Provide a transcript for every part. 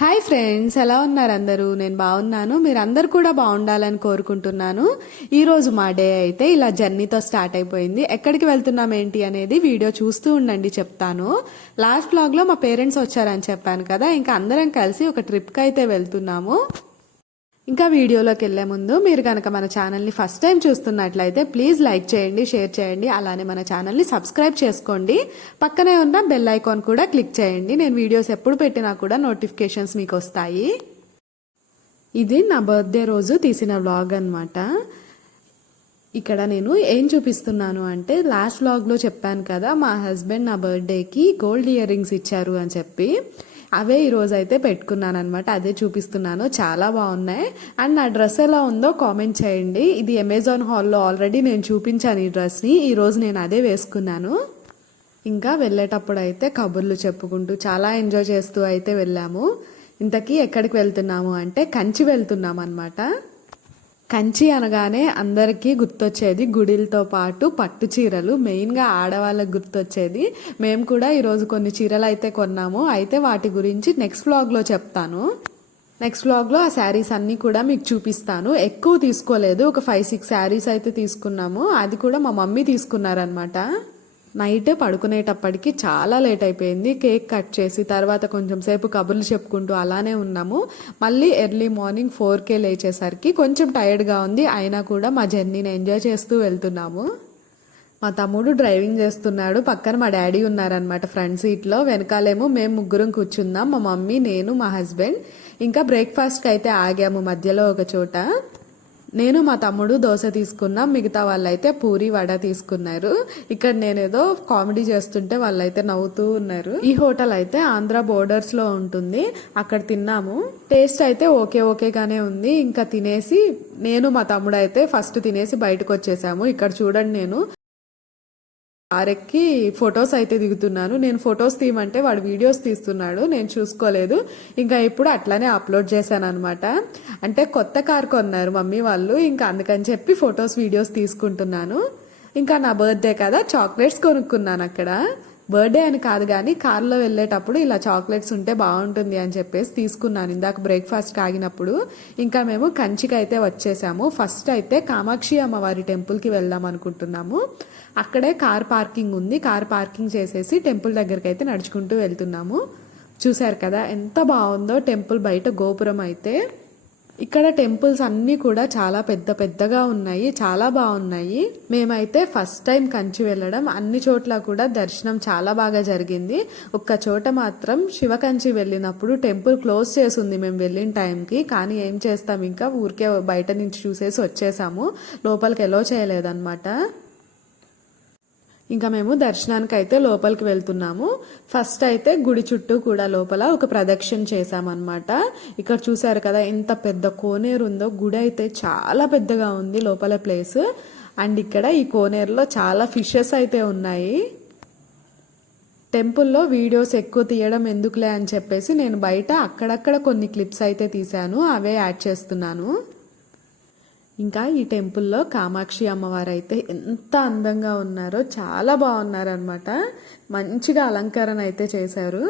Hi friends, ఎలా ఉన్నారు అందరూ? నేను బాగున్నాను. మీరు అందరు కూడా బాగుండాలని కోరుకుంటున్నాను. ఈరోజు మా డే అయితే ఇలా జర్నీతో స్టార్ట్ అయిపోయింది. ఎక్కడికి వెళ్తున్నాం ఏంటి అనేది వీడియో చూస్తూ ఉండండి, చెప్తాను. లాస్ట్ వ్లాగ్లో మా పేరెంట్స్ వచ్చారని చెప్పాను కదా, ఇంకా అందరం కలిసి ఒక ట్రిప్కి అయితే వెళ్తున్నాము. ఇంకా వీడియోలోకి వెళ్లే ముందు మీరు కనుక మన ఛానల్ని ఫస్ట్ టైం చూస్తున్నట్లయితే ప్లీజ్ లైక్ చేయండి, షేర్ చేయండి, అలానే మన ఛానల్ని సబ్స్క్రైబ్ చేసుకోండి. పక్కనే ఉన్న బెల్ ఐకాన్ కూడా క్లిక్ చేయండి. నేను వీడియోస్ ఎప్పుడు పెట్టినా కూడా నోటిఫికేషన్స్ మీకు వస్తాయి. ఇది నా బర్త్డే రోజు తీసిన వ్లాగ్ అన్నమాట. ఇక్కడ నేను ఏం చూపిస్తున్నాను అంటే, లాస్ట్ వ్లాగ్లో చెప్పాను కదా మా హస్బెండ్ నా బర్త్డేకి గోల్డ్ ఇయర్ రింగ్స్ ఇచ్చారు అని చెప్పి, అవే ఈరోజు అయితే పెట్టుకున్నాను అనమాట. అదే చూపిస్తున్నాను, చాలా బాగున్నాయి. అండ్ నా డ్రెస్ ఎలా ఉందో కామెంట్ చేయండి. ఇది అమెజాన్ హాల్లో ఆల్రెడీ నేను చూపించాను ఈ డ్రెస్ని. ఈరోజు నేను అదే వేసుకున్నాను. ఇంకా వెళ్ళేటప్పుడు అయితే కబుర్లు చెప్పుకుంటూ చాలా ఎంజాయ్ చేస్తూ అయితే వెళ్ళాము. ఇంతకీ ఎక్కడికి వెళ్తున్నాము అంటే కంచి వెళ్తున్నాం అనమాట. కంచి అనగానే అందరికీ గుర్తొచ్చేది గుడిలతో పాటు పట్టు చీరలు, మెయిన్గా ఆడవాళ్ళకి గుర్తొచ్చేది. మేము కూడా ఈరోజు కొన్ని చీరలు అయితే కొన్నాము. అయితే వాటి గురించి నెక్స్ట్ వ్లాగ్లో చెప్తాను. నెక్స్ట్ వ్లాగ్లో ఆ శారీస్ అన్నీ కూడా మీకు చూపిస్తాను. ఎక్కువ తీసుకోలేదు, ఒక 5-6 శారీస్ అయితే తీసుకున్నాము. అది కూడా మా మమ్మీ తీసుకున్నారనమాట. నైట్ పడుకునేటప్పటికి చాలా లేట్ అయిపోయింది. కేక్ కట్ చేసి తర్వాత కొంచెం సేపు కబుర్లు చెప్పుకుంటూ అలానే ఉన్నాము. మళ్ళీ ఎర్లీ మార్నింగ్ 4కే లేచేసరికి కొంచెం టైర్డ్గా ఉంది. అయినా కూడా మా జర్నీని ఎంజాయ్ చేస్తూ వెళ్తున్నాము. మా తమ్ముడు డ్రైవింగ్ చేస్తున్నాడు, పక్కన మా డాడీ ఉన్నారనమాట ఫ్రంట్ సీట్లో. వెనకాలేమో మేము ముగ్గురం కూర్చున్నాం, మా మమ్మీ, నేను, మా హస్బెండ్. ఇంకా బ్రేక్ఫాస్ట్కి అయితే ఆగాము మధ్యలో ఒక చోట. నేను మా తమ్ముడు దోశ తీసుకున్నాం, మిగతా వాళ్ళైతే పూరి వడ తీసుకున్నారు. ఇక్కడ నేనేదో కామెడీ చేస్తుంటే వాళ్ళైతే నవ్వుతూ ఉన్నారు. ఈ హోటల్ అయితే ఆంధ్ర బోర్డర్స్ లో ఉంటుంది. అక్కడ తిన్నాము. టేస్ట్ అయితే ఓకేగానే ఉంది. ఇంకా తినేసి నేను మా తమ్ముడు అయితే ఫస్ట్ తినేసి బయటకు వచ్చేసాము. ఇక్కడ చూడండి, నేను కారెక్కి ఫొటోస్ అయితే దిగుతున్నాను. నేను ఫొటోస్ తీయమంటే వాడు వీడియోస్ తీస్తున్నాడు, నేను చూసుకోలేదు. ఇంకా ఇప్పుడు అట్లానే అప్లోడ్ చేశాను అనమాట. అంటే కొత్త కార్ కొన్నారు మమ్మీ వాళ్ళు, ఇంకా అందుకని చెప్పి ఫొటోస్ వీడియోస్ తీసుకుంటున్నాను. ఇంకా నా బర్త్డే కదా, చాక్లెట్స్ కొనుక్కున్నాను అక్కడ. బర్త్డే అని కాదు కానీ కార్లో వెళ్ళేటప్పుడు ఇలా చాక్లెట్స్ ఉంటే బాగుంటుంది అని చెప్పేసి తీసుకున్నాను ఇందాక బ్రేక్ఫాస్ట్ ఆగినప్పుడు. ఇంకా మేము కంచికి అయితే వచ్చేసాము. ఫస్ట్ అయితే కామాక్షి అమ్మవారి టెంపుల్కి వెళ్దాం అనుకుంటున్నాము. అక్కడే కార్ పార్కింగ్ ఉంది. కార్ పార్కింగ్ చేసేసి టెంపుల్ దగ్గరికి అయితే నడుచుకుంటూ వెళ్తున్నాము. చూశారు కదా ఎంత బాగుందో టెంపుల్ బయట గోపురం అయితే. ఇక్కడ టెంపుల్స్ అన్నీ కూడా చాలా పెద్దగా ఉన్నాయి, చాలా బాగున్నాయి. మేమైతే ఫస్ట్ టైం కంచి వెళ్ళడం, అన్ని చోట్ల కూడా దర్శనం చాలా బాగా జరిగింది. ఒక్క చోట మాత్రం శివకంచి వెళ్ళినప్పుడు టెంపుల్ క్లోజ్ చేసింది మేము వెళ్ళిన టైంకి. కానీ ఏం చేస్తాం, ఇంకా ఊరికే బయట నుంచి చూసేసి వచ్చేసాము, లోపలికి ఎలో చేయలేదన్నమాట. ఇంకా మేము దర్శనానికి అయితే లోపలికి వెళ్తున్నాము. ఫస్ట్ అయితే గుడి చుట్టూ కూడా లోపల ఒక ప్రదక్షిణ చేసామన్నమాట. ఇక్కడ చూసారు కదా ఎంత పెద్ద కోనేరు ఉందో. గుడి అయితే చాలా పెద్దగా ఉంది లోపల ప్లేస్. అండ్ ఇక్కడ ఈ కోనేరులో చాలా ఫిషెస్ అయితే ఉన్నాయి. టెంపుల్లో వీడియోస్ ఎక్కువ తీయడం ఎందుకులే అని చెప్పేసి నేను బయట అక్కడక్కడ కొన్ని క్లిప్స్ అయితే తీశాను, అవే యాడ్ చేస్తున్నాను. ఇంకా ఈ టెంపుల్లో కామాక్షి అమ్మవారు అయితే ఎంత అందంగా ఉన్నారో, చాలా బాగున్నారనమాట. మంచిగా అలంకరణ అయితే చేశారు.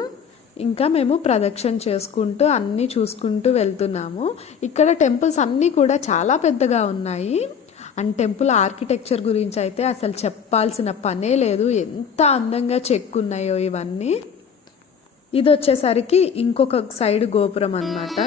ఇంకా మేము ప్రదక్షిణ చేసుకుంటూ అన్నీ చూసుకుంటూ వెళ్తున్నాము. ఇక్కడ టెంపుల్స్ అన్నీ కూడా చాలా పెద్దగా ఉన్నాయి. అండ్ టెంపుల్ ఆర్కిటెక్చర్ గురించి అయితే అసలు చెప్పాల్సిన పనే లేదు, ఎంత అందంగా చెక్కున్నాయో ఇవన్నీ. ఇది వచ్చేసరికి ఇంకొక సైడ్ గోపురం అన్నమాట.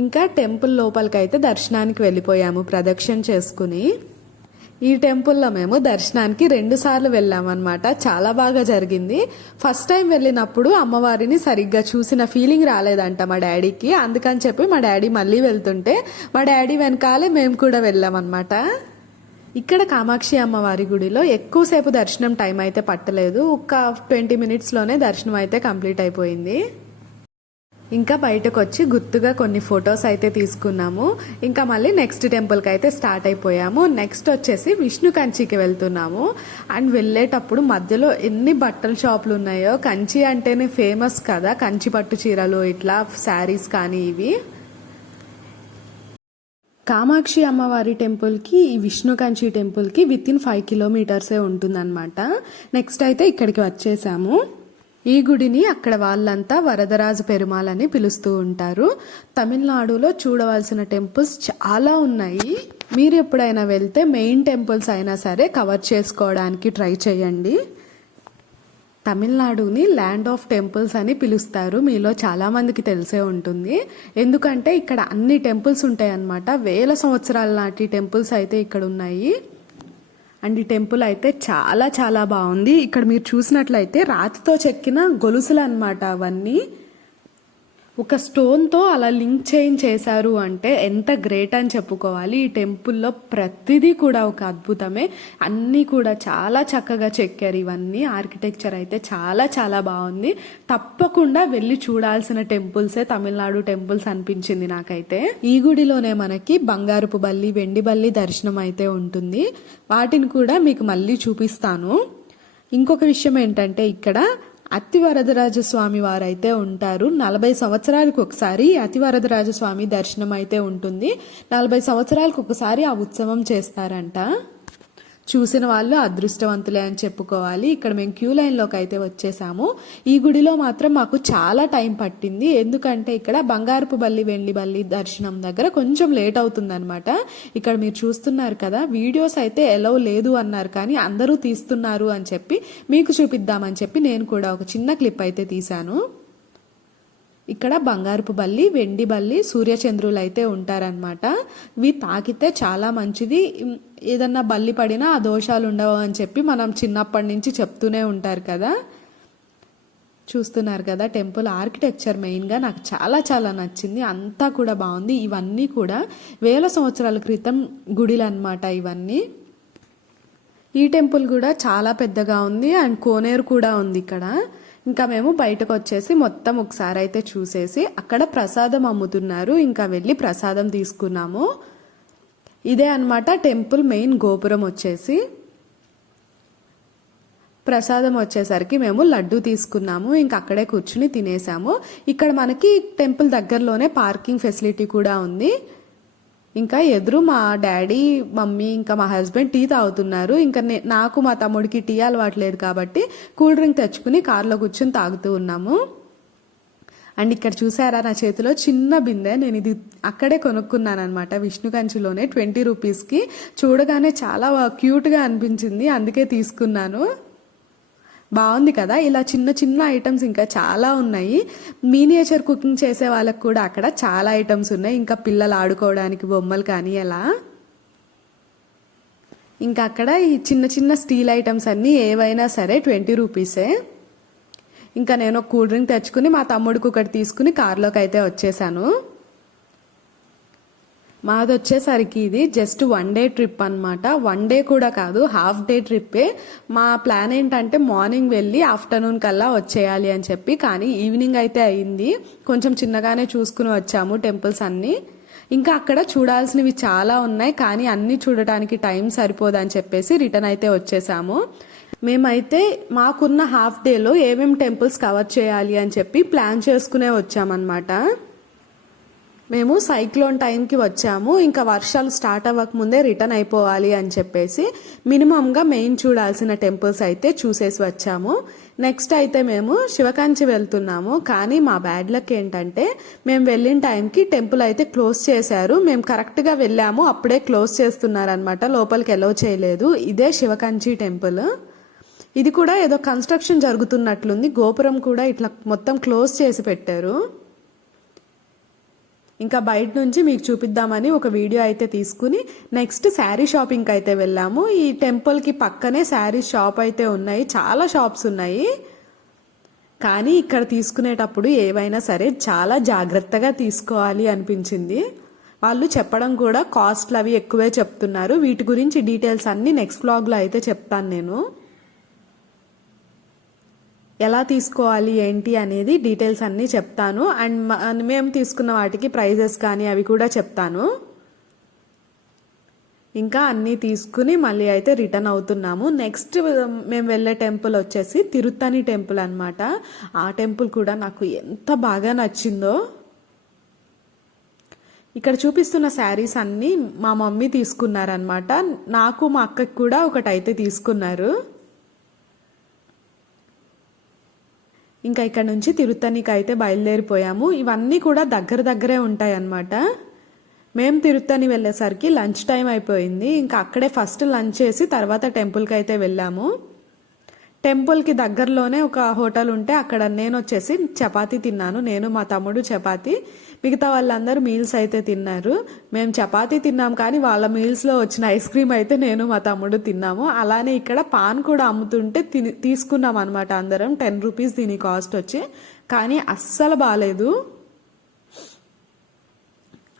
ఇంకా టెంపుల్ లోపలికి అయితే దర్శనానికి వెళ్ళిపోయాము ప్రదక్షిణ చేసుకుని. ఈ టెంపుల్లో మేము దర్శనానికి 2 సార్లు వెళ్ళామన్నమాట. చాలా బాగా జరిగింది. ఫస్ట్ టైం వెళ్ళినప్పుడు అమ్మవారిని సరిగ్గా చూసిన ఫీలింగ్ రాలేదంట మా డాడీకి. అందుకని చెప్పి మా డాడీ మళ్ళీ వెళ్తుంటే మా డాడీ వెనకాలే మేము కూడా వెళ్ళామన్నమాట. ఇక్కడ కామాక్షి అమ్మవారి గుడిలో ఎక్కువసేపు దర్శనం టైం అయితే పట్టలేదు. ఒక 20 మినిట్స్లోనే దర్శనం అయితే కంప్లీట్ అయిపోయింది. ఇంకా బయటకు వచ్చి గుర్తుగా కొన్ని ఫొటోస్ అయితే తీసుకున్నాము. ఇంకా మళ్ళీ నెక్స్ట్ టెంపుల్కి అయితే స్టార్ట్ అయిపోయాము. నెక్స్ట్ వచ్చేసి విష్ణు కంచికి వెళ్తున్నాము. అండ్ వెళ్ళేటప్పుడు మధ్యలో ఎన్ని బట్టల షాపులు ఉన్నాయో. కంచి అంటేనే ఫేమస్ కదా, కంచి పట్టు చీరలు ఇట్లా శారీస్ కానీ ఇవి. కామాక్షి అమ్మవారి టెంపుల్కి ఈ విష్ణు కంచి టెంపుల్కి వితిన్ 5 కిలోమీటర్సే ఉంటుందన్నమాట. నెక్స్ట్ అయితే ఇక్కడికి వచ్చేసాము. ఈ గుడిని అక్కడ వాళ్ళంతా వరదరాజ పెరుమాళ్ అని పిలుస్తూ ఉంటారు. తమిళనాడులో చూడవలసిన టెంపుల్స్ చాలా ఉన్నాయి. మీరు ఎప్పుడైనా వెళ్తే మెయిన్ టెంపుల్స్ అయినా సరే కవర్ చేసుకోవడానికి ట్రై చేయండి. తమిళనాడుని ల్యాండ్ ఆఫ్ టెంపుల్స్ అని పిలుస్తారు. మీలో చాలా మందికి తెలిసే ఉంటుంది. ఎందుకంటే ఇక్కడ అన్ని టెంపుల్స్ ఉంటాయి అన్నమాట. వేల సంవత్సరాల నాటి టెంపుల్స్ అయితే ఇక్కడ ఉన్నాయి. అండ్ ఈ టెంపుల్ అయితే చాలా చాలా బాగుంది. ఇక్కడ మీరు చూసినట్లయితే రాతితో చెక్కిన గొలుసులు అన్నమాట. అవన్నీ ఒక స్టోన్తో అలా లింక్ చేశారు అంటే ఎంత గ్రేట్ అని చెప్పుకోవాలి. ఈ టెంపుల్లో ప్రతిదీ కూడా ఒక అద్భుతమే. అన్నీ కూడా చాలా చక్కగా చెక్కారు. ఇవన్నీ ఆర్కిటెక్చర్ అయితే చాలా చాలా బాగుంది. తప్పకుండా వెళ్ళి చూడాల్సిన టెంపుల్సే తమిళనాడు టెంపుల్స్ అనిపించింది నాకైతే. ఈ గుడిలోనే మనకి బంగారపు బల్లి, వెండి బల్లి దర్శనం అయితే ఉంటుంది. వాటిని కూడా మీకు మళ్ళీ చూపిస్తాను. ఇంకొక విషయం ఏంటంటే ఇక్కడ అతివరదరాజస్వామి వారైతే ఉంటారు. 40 సంవత్సరాలకు ఒకసారి అతివరదరాజస్వామి దర్శనం అయితే ఉంటుంది. 40 సంవత్సరాలకు ఒకసారి ఆ ఉత్సవం చేస్తారంట. చూసిన వాళ్ళు అదృష్టవంతులే అని చెప్పుకోవాలి. ఇక్కడ మేము క్యూ లైన్లోకి అయితే వచ్చేసాము. ఈ గుడిలో మాత్రం మాకు చాలా టైం పట్టింది. ఎందుకంటే ఇక్కడ బంగారపు బల్లి, వెండి బల్లి దర్శనం దగ్గర కొంచెం లేట్ అవుతుందన్నమాట. ఇక్కడ మీరు చూస్తున్నారు కదా, వీడియోస్ అయితే ఎలవ్ లేదు అన్నారు, కానీ అందరూ తీస్తున్నారు అని చెప్పి మీకు చూపిద్దామని చెప్పి నేను కూడా ఒక చిన్న క్లిప్ అయితే తీశాను. ఇక్కడ బంగారపు బల్లి, వెండి బల్లి, సూర్యచంద్రులు అయితే ఉంటారనమాట. ఇవి తాకితే చాలా మంచిది. ఏదన్నా బల్లి పడినా ఆ దోషాలు ఉండవు అని చెప్పి మనం చిన్నప్పటి నుంచి చెప్తూనే ఉంటారు కదా. చూస్తున్నారు కదా, టెంపుల్ ఆర్కిటెక్చర్ మెయిన్గా నాకు చాలా చాలా నచ్చింది. అంతా కూడా బాగుంది. ఇవన్నీ కూడా వేల సంవత్సరాల క్రితం గుడిలు అనమాట ఇవన్నీ. ఈ టెంపుల్ కూడా చాలా పెద్దగా ఉంది. అండ్ కోనేరు కూడా ఉంది ఇక్కడ. ఇంకా మేము బయటకు వచ్చేసి మొత్తం ఒకసారి అయితే చూసేసి అక్కడ ప్రసాదం అమ్ముతున్నారు. ఇంకా వెళ్ళి ప్రసాదం తీసుకున్నాము. ఇదే అన్నమాట టెంపుల్ మెయిన్ గోపురం వచ్చేసి. ప్రసాదం వచ్చేసరికి మేము లడ్డు తీసుకున్నాము. ఇంకా అక్కడే కూర్చుని తినేసాము. ఇక్కడ మనకి టెంపుల్ దగ్గరలోనే పార్కింగ్ ఫెసిలిటీ కూడా ఉంది. ఇంకా ఎదురు మా డాడీ, మమ్మీ, ఇంకా మా హస్బెండ్ టీ తాగుతున్నారు. ఇంకా నాకు మా తమ్ముడికి టీ అలవాట్లేదు కాబట్టి కూల్ డ్రింక్ తెచ్చుకుని కార్లో కూర్చుని తాగుతూ ఉన్నాము. అండ్ ఇక్కడ చూసారా నా చేతిలో చిన్న బిందె, నేను ఇది అక్కడే కొనుక్కున్నాను అనమాట విష్ణు కంచిలోనే 20 రూపీస్కి. చూడగానే చాలా క్యూట్గా అనిపించింది, అందుకే తీసుకున్నాను. బాగుంది కదా. ఇలా చిన్న చిన్న ఐటమ్స్ ఇంకా చాలా ఉన్నాయి. మినియేచర్ కుకింగ్ చేసే వాళ్ళకి కూడా అక్కడ చాలా ఐటమ్స్ ఉన్నాయి. ఇంకా పిల్లలు ఆడుకోవడానికి బొమ్మలు కానీ అలా. ఇంకా అక్కడ ఈ చిన్న చిన్న స్టీల్ ఐటమ్స్ అన్నీ ఏవైనా సరే 20 రూపీసే. ఇంకా నేను కూల్ డ్రింక్ తెచ్చుకుని మా తమ్ముడికి ఒకటి తీసుకుని కార్లోకి అయితే వచ్చేసాను. మాది వచ్చేసరికి ఇది జస్ట్ 1 డే ట్రిప్ అనమాట. 1 డే కూడా కాదు, హాఫ్ డే ట్రిప్పే. మా ప్లాన్ ఏంటంటే మార్నింగ్ వెళ్ళి ఆఫ్టర్నూన్ కల్లా వచ్చేయాలి అని చెప్పి, కానీ ఈవినింగ్ అయితే అయింది. కొంచెం చిన్నగానే చూసుకుని వచ్చాము టెంపుల్స్ అన్నీ. ఇంకా అక్కడ చూడాల్సినవి చాలా ఉన్నాయి, కానీ అన్నీ చూడటానికి టైం సరిపోదని చెప్పేసి రిటర్న్ అయితే వచ్చేసాము. మేమైతే మాకున్న హాఫ్ డేలో ఏమేమి టెంపుల్స్ కవర్ చేయాలి అని చెప్పి ప్లాన్ చేసుకునే వచ్చామన్నమాట. మేము సైక్లోన్ టైంకి వచ్చాము. ఇంకా వర్షాలు స్టార్ట్ అవ్వక ముందే రిటర్న్ అయిపోవాలి అని చెప్పేసి మినిమంగా మెయిన్ చూడాల్సిన టెంపుల్స్ అయితే చూసేసి వచ్చాము. నెక్స్ట్ అయితే మేము శివకాంచి వెళ్తున్నాము. కానీ మా బ్యాడ్ లక్ ఏంటంటే మేము వెళ్ళిన టైంకి టెంపుల్ అయితే క్లోజ్ చేశారు. మేము కరెక్ట్గా వెళ్ళాము, అప్పుడే క్లోజ్ చేస్తున్నారనమాట, లోపలికి ఎలవ్ చేయలేదు. ఇదే శివకాంచి టెంపుల్. ఇది కూడా ఏదో కన్స్ట్రక్షన్ జరుగుతున్నట్లుంది. గోపురం కూడా ఇట్లా మొత్తం క్లోజ్ చేసి పెట్టారు. ఇంకా బయట నుంచి మీకు చూపిద్దామని ఒక వీడియో అయితే తీసుకుని నెక్స్ట్ శారీ షాపింగ్కి అయితే వెళ్ళాము. ఈ టెంపుల్కి పక్కనే శారీ షాప్ అయితే ఉన్నాయి, చాలా షాప్స్ ఉన్నాయి. కానీ ఇక్కడ తీసుకునేటప్పుడు ఏవైనా సరే చాలా జాగ్రత్తగా తీసుకోవాలి అనిపించింది. వాళ్ళు చెప్పడం కూడా కాస్ట్లు అవి ఎక్కువే చెప్తున్నారు. వీటి గురించి డీటెయిల్స్ అన్నీ నెక్స్ట్ వ్లాగ్లో అయితే చెప్తాను. నేను ఎలా తీసుకోవాలి ఏంటి అనేది డీటెయిల్స్ అన్నీ చెప్తాను. అండ్ మేము తీసుకున్న వాటికి ప్రైజెస్ కానీ అవి కూడా చెప్తాను. ఇంకా అన్నీ తీసుకుని మళ్ళీ అయితే రిటర్న్ అవుతున్నాము. నెక్స్ట్ మేము వెళ్ళే టెంపుల్ వచ్చేసి తిరుత్తని టెంపుల్ అన్నమాట. ఆ టెంపుల్ కూడా నాకు ఎంత బాగా నచ్చిందో. ఇక్కడ చూపిస్తున్న శారీస్ అన్నీ మా మమ్మీ తీసుకున్నారనమాట. నాకు మా అక్కకి కూడా ఒకటైతే తీసుకున్నారు. ఇంకా ఇక్కడ నుంచి తిరుత్తనికి అయితే బయలుదేరిపోయాము. ఇవన్నీ కూడా దగ్గరే ఉంటాయి అన్నమాట. మేము తిరుత్తని వెళ్ళేసరికి లంచ్ టైం అయిపోయింది. ఇంకా అక్కడే ఫస్ట్ లంచ్ చేసి తర్వాత టెంపుల్కి అయితే వెళ్ళాము. టెంపుల్కి దగ్గరలోనే ఒక హోటల్ ఉంటే అక్కడ నేను వచ్చేసి చపాతీ తిన్నాను. నేను మా తమ్ముడు చపాతీ, మిగతా వాళ్ళందరూ మీల్స్ అయితే తిన్నారు. మేము చపాతీ తిన్నాం కానీ వాళ్ళ మీల్స్లో వచ్చిన ఐస్ క్రీమ్ అయితే నేను మా తమ్ముడు తిన్నాము. అలానే ఇక్కడ పాన్ కూడా అమ్ముతుంటే తీసుకున్నాం అనమాట అందరం. 10 రూపీస్ దీని కాస్ట్ వచ్చి, కానీ అస్సలు బాగాలేదు.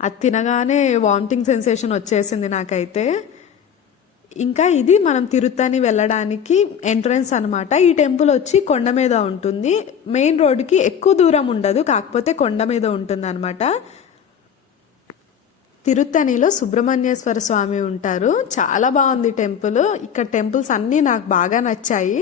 అది తినగానే వామిటింగ్ సెన్సేషన్ వచ్చేసింది నాకైతే. ఇంకా ఇది మనం తిరుత్తని వెళ్ళడానికి ఎంట్రన్స్ అనమాట. ఈ టెంపుల్ వచ్చి కొండ మీద ఉంటుంది. మెయిన్ రోడ్డుకి ఎక్కువ దూరం ఉండదు, కాకపోతే కొండ మీద ఉంటుంది అనమాట. తిరుత్తనిలో సుబ్రహ్మణ్యేశ్వర స్వామి ఉంటారు. చాలా బాగుంది టెంపుల్. ఇక్కడ టెంపుల్స్ అన్నీ నాకు బాగా నచ్చాయి.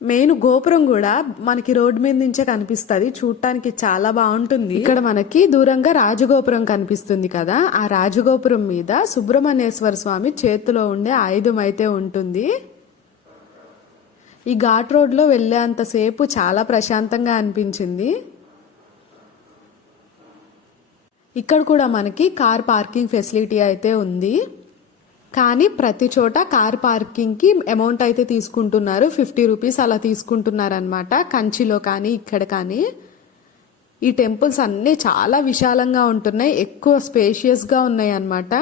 మెయిన్ గోపురం కూడా మనకి రోడ్డు మీద నుంచే కనిపిస్తుంది. చూడటానికి చాలా బాగుంటుంది. ఇక్కడ మనకి దూరంగా రాజగోపురం కనిపిస్తుంది కదా, ఆ రాజగోపురం మీద సుబ్రహ్మణ్యేశ్వర స్వామి చేతిలో ఉండే ఆయుధం అయితే ఉంటుంది. ఈ ఘాట్ రోడ్ లో వెళ్లేంతసేపు చాలా ప్రశాంతంగా అనిపించింది. ఇక్కడ కూడా మనకి కార్ పార్కింగ్ ఫెసిలిటీ అయితే ఉంది. కానీ ప్రతి చోట కార్ పార్కింగ్కి అమౌంట్ అయితే తీసుకుంటున్నారు. 50 రూపీస్ అలా తీసుకుంటున్నారనమాట. కంచిలో కానీ ఇక్కడ కానీ. ఈ టెంపుల్స్ అన్నీ చాలా విశాలంగా ఉంటున్నాయి, ఎక్కువ స్పేషియస్గా ఉన్నాయి అన్నమాట.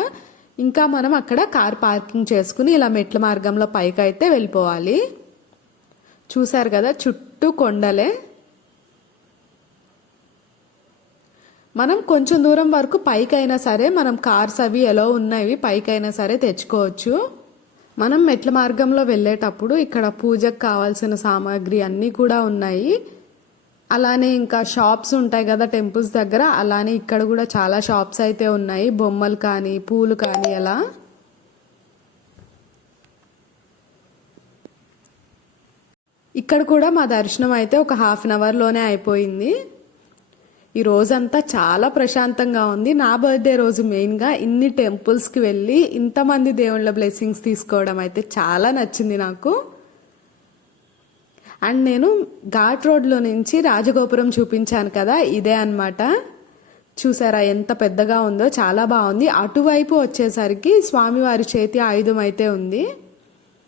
ఇంకా మనం అక్కడ కార్ పార్కింగ్ చేసుకుని ఇలా మెట్ల మార్గంలో పైకి అయితే వెళ్ళిపోవాలి. చూసారు కదా, చుట్టూ కొండలే. మనం కొంచెం దూరం వరకు పైకైనా సరే మనం కార్స్ అవి ఎలా ఉన్నాయి పైకైనా సరే తెచ్చుకోవచ్చు. మనం మెట్ల మార్గంలో వెళ్ళేటప్పుడు ఇక్కడ పూజకు కావాల్సిన సామాగ్రి అన్నీ కూడా ఉన్నాయి. అలానే ఇంకా షాప్స్ ఉంటాయి కదా టెంపుల్స్ దగ్గర, అలానే ఇక్కడ కూడా చాలా షాప్స్ అయితే ఉన్నాయి. బొమ్మలు కానీ పూలు కానీ అలా. ఇక్కడ కూడా మా దర్శనం అయితే ఒక ½ అన్ అవర్లోనే అయిపోయింది. ఈ రోజంతా చాలా ప్రశాంతంగా ఉంది. నా బర్త్డే రోజు మెయిన్గా ఇన్ని టెంపుల్స్కి వెళ్ళి ఇంతమంది దేవుళ్ళ బ్లెస్సింగ్స్ తీసుకోవడం అయితే చాలా నచ్చింది నాకు. అండ్ నేను ఘాట్ రోడ్లో నుంచి రాజగోపురం చూపించాను కదా, ఇదే అన్నమాట. చూసారా ఎంత పెద్దగా ఉందో, చాలా బాగుంది. అటువైపు వచ్చేసరికి స్వామివారి చేతి ఆయుధం అయితే ఉంది.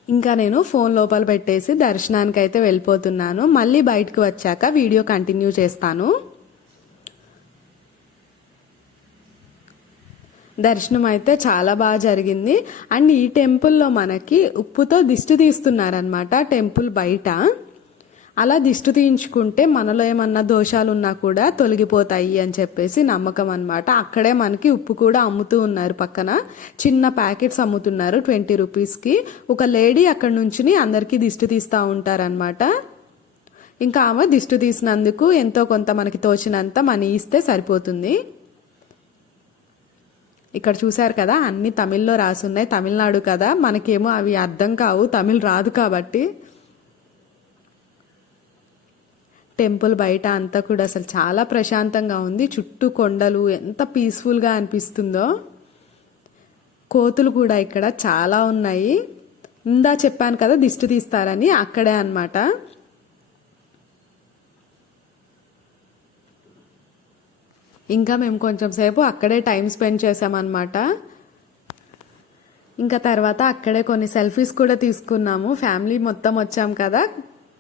ఇంకా నేను ఫోన్ లోపల పెట్టేసి దర్శనానికి అయితే వెళ్ళిపోతున్నాను. మళ్ళీ బయటకు వచ్చాక వీడియో కంటిన్యూ చేస్తాను. దర్శనం అయితే చాలా బాగా జరిగింది. అండ్ ఈ టెంపుల్లో మనకి ఉప్పుతో దిష్టి తీస్తున్నారనమాట టెంపుల్ బయట. అలా దిష్టి తీయించుకుంటే మనలో ఏమన్నా దోషాలు ఉన్నా కూడా తొలగిపోతాయి అని చెప్పేసి నమ్మకం అనమాట. అక్కడే మనకి ఉప్పు కూడా అమ్ముతూ ఉన్నారు. పక్కన చిన్న ప్యాకెట్స్ అమ్ముతున్నారు 20 రూపీస్కి. ఒక లేడీ అక్కడ నుంచి అందరికీ దిష్టి తీస్తూ ఉంటారనమాట. ఇంకా ఆమె దిష్టి తీసినందుకు ఎంతో కొంత మనకి తోచినంత మనీ ఇస్తే సరిపోతుంది. ఇక్కడ చూసారు కదా అన్ని తమిళ్లో రాసున్నాయి. తమిళనాడు కదా, మనకేమో అవి అర్థం కావు, తమిళ్ రాదు కాబట్టి. టెంపుల్ బయట అంతా కూడా అసలు చాలా ప్రశాంతంగా ఉంది. చుట్టూ కొండలు, ఎంత పీస్ఫుల్గా అనిపిస్తుందో. కోతులు కూడా ఇక్కడ చాలా ఉన్నాయి. ఇందా చెప్పాను కదా దిష్టి తీస్తారని, అక్కడే అన్నమాట. ఇంకా మేము కొంచెం సేపు అక్కడే టైం స్పెండ్ చేసామన్నమాట. ఇంకా తర్వాత అక్కడే కొన్ని సెల్ఫీస్ కూడా తీసుకున్నాము. ఫ్యామిలీ మొత్తం వచ్చాం కదా,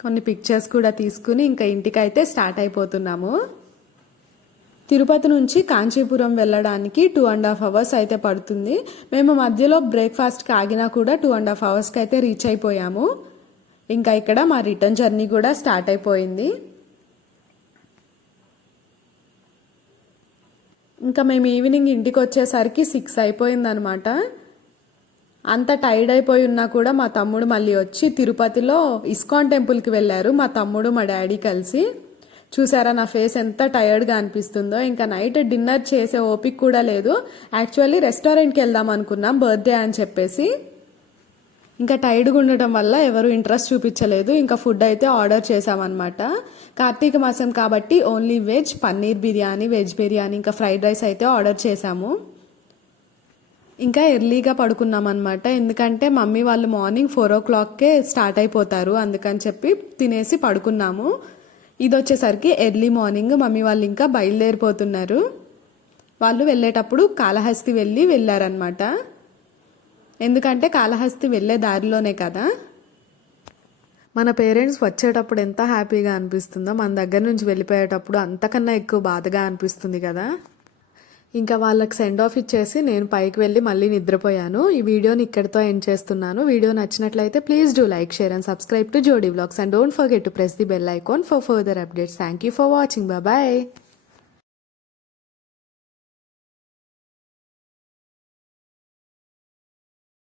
కొన్ని పిక్చర్స్ కూడా తీసుకుని ఇంకా ఇంటికైతే స్టార్ట్ అయిపోతున్నాము. తిరుపతి నుంచి కాంచీపురం వెళ్ళడానికి 2.5 అవర్స్ అయితే పడుతుంది. మేము మధ్యలో బ్రేక్ఫాస్ట్కి ఆగినా కూడా 2.5 అవర్స్కి అయితే రీచ్ అయిపోయాము. ఇంకా ఇక్కడ మా రిటర్న్ జర్నీ కూడా స్టార్ట్ అయిపోయింది. ఇంకా మేము ఈవినింగ్ ఇంటికి వచ్చేసరికి 6 అయిపోయిందనమాట. అంత టైర్డ్ అయిపోయి ఉన్నా కూడా మా తమ్ముడు మళ్ళీ వచ్చి తిరుపతిలో ఇస్కాన్ టెంపుల్కి వెళ్ళారు, మా తమ్ముడు మా డాడీ కలిసి. చూసారా నా ఫేస్ ఎంత టైర్డ్గా అనిపిస్తుందో. ఇంకా నైట్ డిన్నర్ చేసే ఓపిక కూడా లేదు. యాక్చువల్లీ రెస్టారెంట్కి వెళ్దాం అనుకున్నాం బర్త్డే అని చెప్పేసి. ఇంకా టైర్డ్గా ఉండటం వల్ల ఎవరు ఇంట్రెస్ట్ చూపించలేదు. ఇంకా ఫుడ్ అయితే ఆర్డర్ చేసామన్నమాట. కార్తీక మాసం కాబట్టి only veg, paneer biryani, veg biryani, ఇంకా ఫ్రైడ్ రైస్ అయితే ఆర్డర్ చేసాము. ఇంకా ఎర్లీగా పడుకున్నాం అనమాట. ఎందుకంటే మమ్మీ వాళ్ళు మార్నింగ్ 4 o'clockకే స్టార్ట్ అయిపోతారు, అందుకని చెప్పి తినేసి పడుకున్నాము. ఇది వచ్చేసరికి ఎర్లీ మార్నింగ్ మమ్మీ వాళ్ళు ఇంకా బయలుదేరిపోతున్నారు. వాళ్ళు వెళ్ళేటప్పుడు కాళహస్తి వెళ్ళారనమాట. ఎందుకంటే కాళహస్తి వెళ్ళే దారిలోనే కదా. మన పేరెంట్స్ వచ్చేటప్పుడు ఎంత హ్యాపీగా అనిపిస్తుందో, మన దగ్గర నుంచి వెళ్ళిపోయేటప్పుడు అంతకన్నా ఎక్కువ బాధగా అనిపిస్తుంది కదా. ఇంకా వాళ్ళకి సెండ్ ఆఫ్ ఇచ్చేసి నేను పైకి వెళ్ళి మళ్ళీ నిద్రపోయాను. ఈ వీడియోని ఇక్కడితో ఎండ్ చేస్తున్నాను. వీడియో నచ్చినట్లయితే please do like, share and subscribe to Jodi vlogs and don't forget to press the bell icon for further updates. Thank you for watching. Bye.